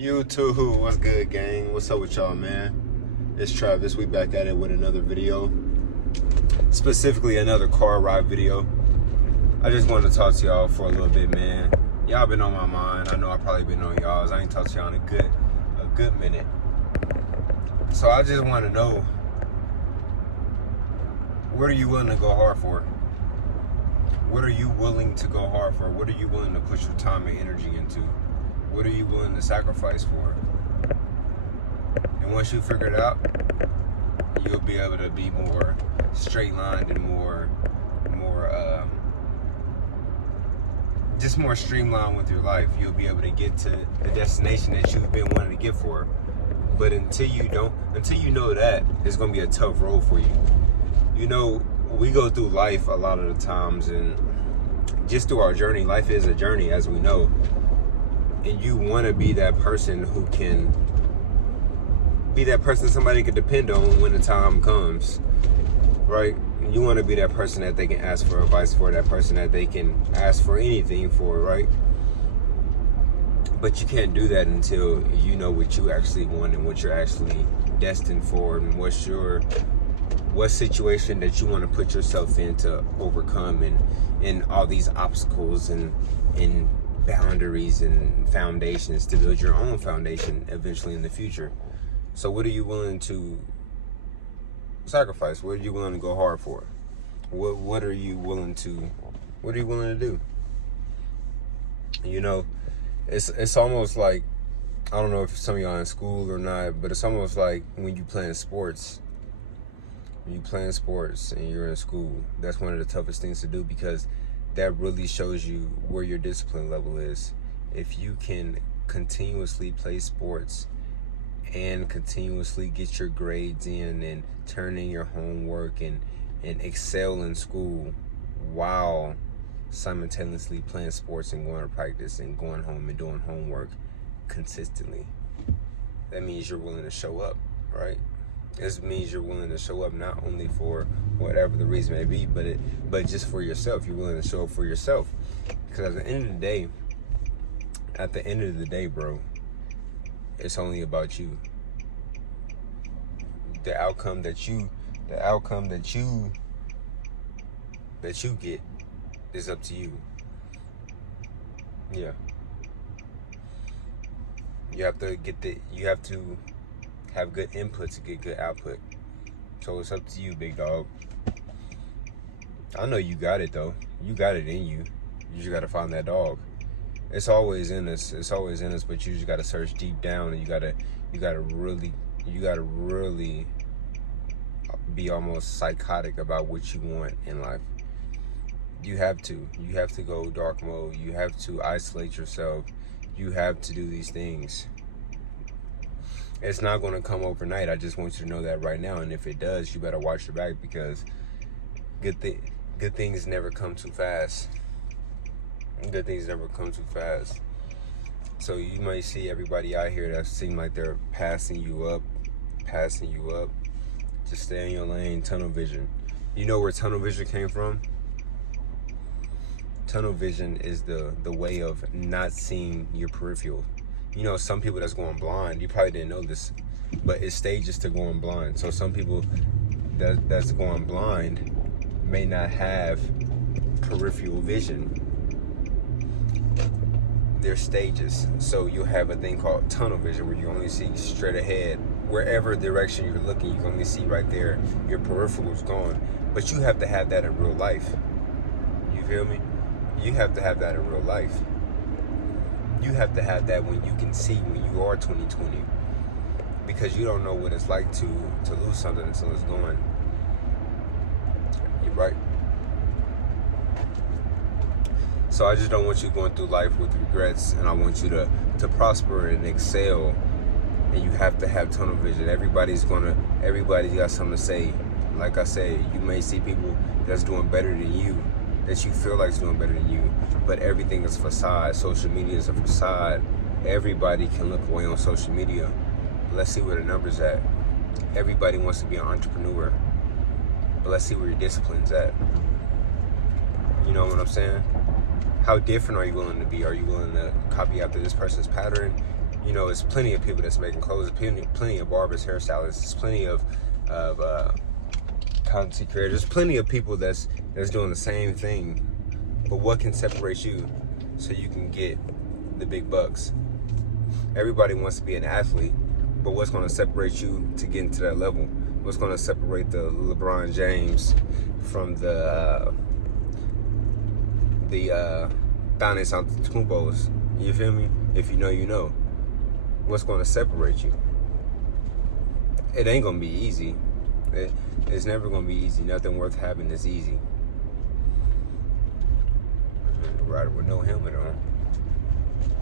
YouTube, what's good, gang? What's up with y'all, man? It's Travis. We back at it with another video, specifically another car ride video. I just wanted to talk to y'all for a little bit, man. Y'all been on my mind. I know I probably been on y'all's. I ain't talked to y'all in a good minute. So I just want to know, what are you willing to go hard for? What are you willing to go hard for? What are you willing to put your time and energy into? What are you willing to sacrifice for? And once you figure it out, you'll be able to be more straight-lined and just more streamlined with your life. You'll be able to get to the destination that you've been wanting to get for. But until you know that, it's gonna be a tough road for you. You know, we go through life a lot of the times, and just through our journey, life is a journey, as we know. And you want to be that person who can be that person somebody can depend on when the time comes, right? You want to be that person that they can ask for advice for, that person that they can ask for anything for, right? But you can't do that until you know what you actually want and what you're actually destined for, and what situation that you want to put yourself in to overcome, and all these obstacles and boundaries and foundations to build your own foundation eventually in the future. So what are you willing to sacrifice? What are you willing to go hard for? What are you willing to do? You know, it's almost like, I don't know if some of y'all in school or not, but it's almost like when you playing sports. When you playing sports and you're in school, that's one of the toughest things to do, because that really shows you where your discipline level is. If you can continuously play sports and continuously get your grades in and turn in your homework and excel in school while simultaneously playing sports and going to practice and going home and doing homework consistently, that means you're willing to show up, right? This means you're willing to show up not only for whatever the reason may be, but just for yourself. You're willing to show up for yourself. Because at the end of the day, bro, it's only about you. The outcome that you get is up to you. Yeah. You have to have good input to get good output. So it's up to you, big dog. I know you got it, though. You got it in you. You just got to find that dog. It's always in us. But you just got to search deep down, and you got to really be almost psychotic about what you want in life. You have to go dark mode. You have to isolate yourself. You have to do these things. It's not going to come overnight. I just want you to know that right now. And if it does, you better watch your back, because good things never come too fast. Good things never come too fast. So you might see everybody out here that seem like they're passing you up. Just stay in your lane. Tunnel vision. You know where tunnel vision came from? Tunnel vision is the way of not seeing your peripheral. You know, some people that's going blind, you probably didn't know this, but it's stages to going blind. So some people that's going blind may not have peripheral vision. There's stages. So you'll have a thing called tunnel vision, where you only see straight ahead. Wherever direction you're looking, you can only see right there. Your peripheral is gone. But you have to have that in real life. You feel me? You have to have that in real life. You have to have that when you can see when you are 20/20, because you don't know what it's like to lose something until it's gone. You're right. So I just don't want you going through life with regrets, and I want you to prosper and excel. And you have to have tunnel vision. Everybody's got something to say. Like I said, you may see people that's doing better than you, that you feel like is doing better than you, but everything is facade. Social media is a facade. Everybody can look away on social media. Let's see where the numbers at. Everybody wants to be an entrepreneur, but let's see where your discipline's at. You know what I'm saying? How different are you willing to be? Are you willing to copy after this person's pattern? You know, there's plenty of people that's making clothes. There's plenty of barbers, hairstylists. There's plenty of content creators. There's plenty of people that's doing the same thing. But what can separate you so you can get the big bucks? Everybody wants to be an athlete, but what's going to separate you to get into that level? What's going to separate the LeBron James from the Giannis Antetokounmpos? You feel me? If you know, you know. What's going to separate you? It ain't going to be easy. It's never going to be easy. Nothing worth having is easy. Riding with no helmet on.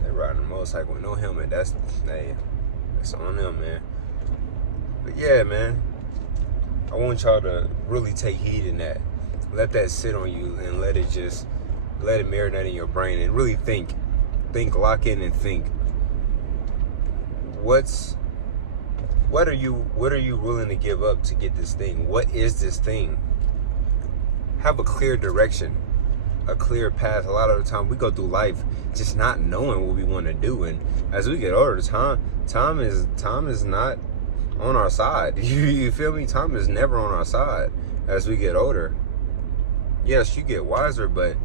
They riding a motorcycle with no helmet. That's on them, man. But yeah, man. I want y'all to really take heed in that. Let that sit on you and let it marinate in your brain and really think, lock in and think. What are you willing to give up to get this thing? What is this thing? Have a clear direction, a clear path. A lot of the time we go through life just not knowing what we want to do, and as we get older, time is not on our side. You feel me? Time is never on our side as we get older. Yes, you get wiser, but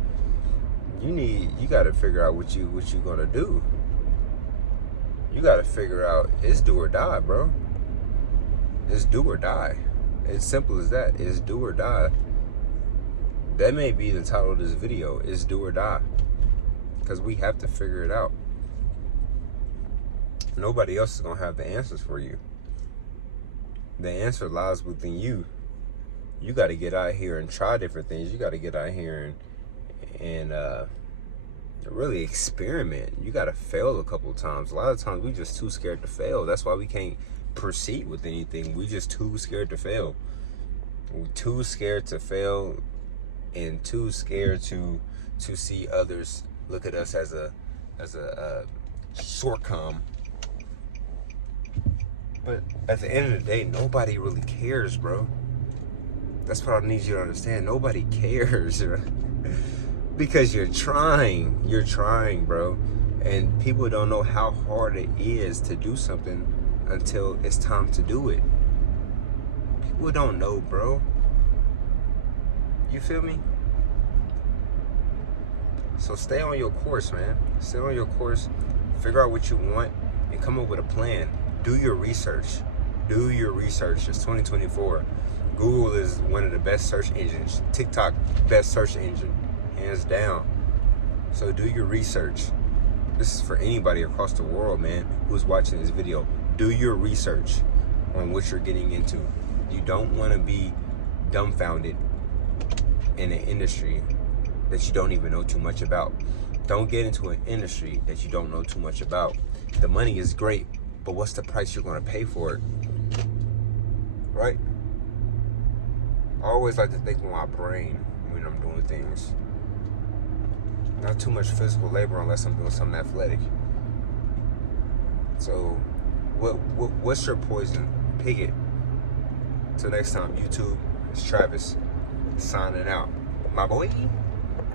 you got to figure out what you gonna do. You got to figure out, it's do or die, bro. It's do or die. It's simple as that. It's do or die. That may be the title of this video. It's do or die. Because we have to figure it out. Nobody else is going to have the answers for you. The answer lies within you. You got to get out here and try different things. You got to get out here and really experiment. You got to fail a couple of times. A lot of times we just too scared to fail. That's why we can't proceed with anything. We just too scared to fail. We're too scared to fail and too scared to see others look at us as a shortcome. But at the end of the day, nobody really cares, bro. That's what I need you to understand. Nobody cares. Because you're trying, bro. And people don't know how hard it is to do something until it's time to do it. People don't know, bro. You feel me? So stay on your course, man. Stay on your course. Figure out what you want and come up with a plan. Do your research. Do your research. It's 2024. Google is one of the best search engines. TikTok, best search engine. Hands down. So do your research. This is for anybody across the world, man, who's watching this video. Do your research on what you're getting into. You don't want to be dumbfounded in an industry that you don't even know too much about. Don't get into an industry that you don't know too much about. The money is great, but what's the price you're going to pay for it? Right? I always like to think with my brain when I'm doing things. Not too much physical labor unless I'm doing something athletic. So, what's your poison? Pick it. Till next time, YouTube, it's Travis signing out. My boy.